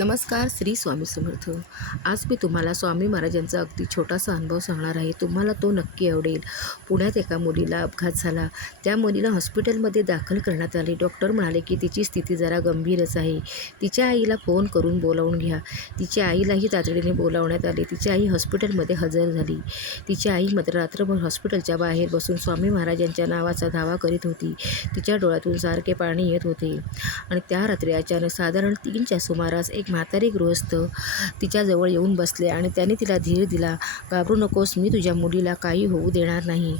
नमस्कार. श्री स्वामी समर्थ. आज मी तुम्हाला स्वामी महाराजांचा अगदी छोटासा अनुभव सांगणार आहे. तुम्हाला तो नक्की आवडेल. पुण्यात एका मुलीला अपघात झाला. त्या मुलीला हॉस्पिटलमध्ये दाखल करण्यात आले. डॉक्टर म्हणाले की तिची स्थिती जरा गंभीरच आहे. तिच्या आईला फोन करून बोलावून घ्या. तिच्या आईलाही तातडीने बोलावण्यात आले. तिची आई हॉस्पिटलमध्ये हजर झाली. तिची आई मात्र रात्रभर हॉस्पिटलच्या बाहेर बसून स्वामी महाराजांच्या नावाचा धावा करीत होती. तिच्या डोळ्यातून सारखे पाणी येत होते आणि त्या रात्री अचानक साधारण 3च्या सुमारास एक म्हातारे गृहस्थ तिच्याजवळ येऊन बसले आणि त्याने तिला धीर दिला. घाबरू नकोस, मी तुझ्या मुलीला काही होऊ देणार नाही.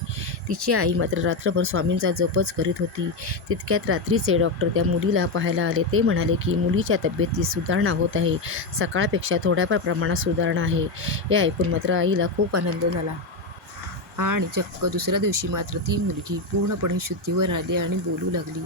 तिची आई मात्र रात्रभर स्वामींचा जपच करीत होती. तितक्यात रात्रीचे डॉक्टर त्या मुलीला पाहायला आले. ते म्हणाले की मुलीच्या तब्येतीत सुधारणा होत आहे. सकाळपेक्षा थोड्याफार प्रमाणात सुधारणा आहे. हे ऐकून मात्र आईला खूप आनंद झाला आणि चक्क दुसऱ्या दिवशी मात्र ती मुलगी पूर्णपणे शुद्धीवर आली आणि बोलू लागली.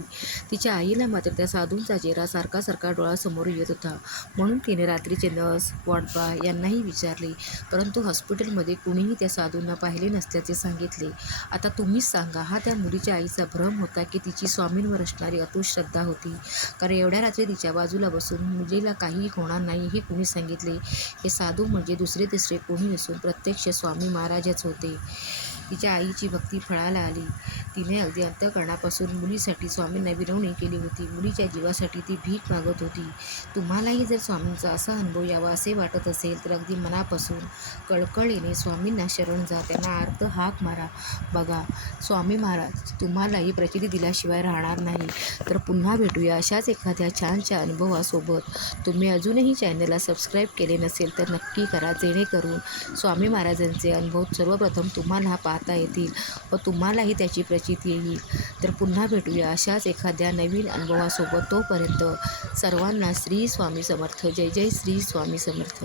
तिच्या आईला मात्र त्या साधूंचा चेहरा सारखा डोळ्यासमोर येत होता. म्हणून तिने रात्रीचे नर्स, वॉर्डबॉय यांनाही विचारले, परंतु हॉस्पिटलमध्ये कुणीही त्या साधूंना पाहिले नसल्याचे सांगितले. आता तुम्हीच सांगा, हा त्या मुलीच्या आईचा भ्रम होता की तिची स्वामींवर असणारी अतूट श्रद्धा होती? कारण एवढ्या रात्री तिच्या बाजूला बसून मुलीला काही होणार नाही हे कुणी सांगितले? हे साधू म्हणजे दुसरे तिसरे कोणी नसून प्रत्यक्ष स्वामी महाराजच होते. तिच्या आईची भक्ती फळाला आली. तिने अगदी अंतःकरणापासून मुलीसाठी स्वामींना विनवणी केली होती. मुलीच्या जीवासाठी ती भीक मागत होती. तुम्हालाही जर स्वामींचा असा अनुभव यावा असे वाटत असेल तर अगदी मनापासून कळकळीने स्वामींना शरण जा. त्यांना आर्त हाक मारा. बघा, स्वामी महाराज तुम्हालाही प्रचिती दिल्याशिवाय राहणार नाही. तर पुन्हा भेटूया अशाच एखाद्या छानशा अनुभवासोबत. तुम्ही अजूनही चॅनलला सबस्क्राईब केले नसेल तर नक्की करा, जेणेकरून स्वामी महाराजांचे अनुभव सर्वप्रथम तुम्हाला पाहता येतील व तुम्हालाही त्याची प्रचिती येईल. तर पुन्हा भेटूया अशाच एखाद्या नवीन अनुभवासोबत. तोपर्यंत सर्वांना श्री स्वामी समर्थ. जय जय श्री स्वामी समर्थ.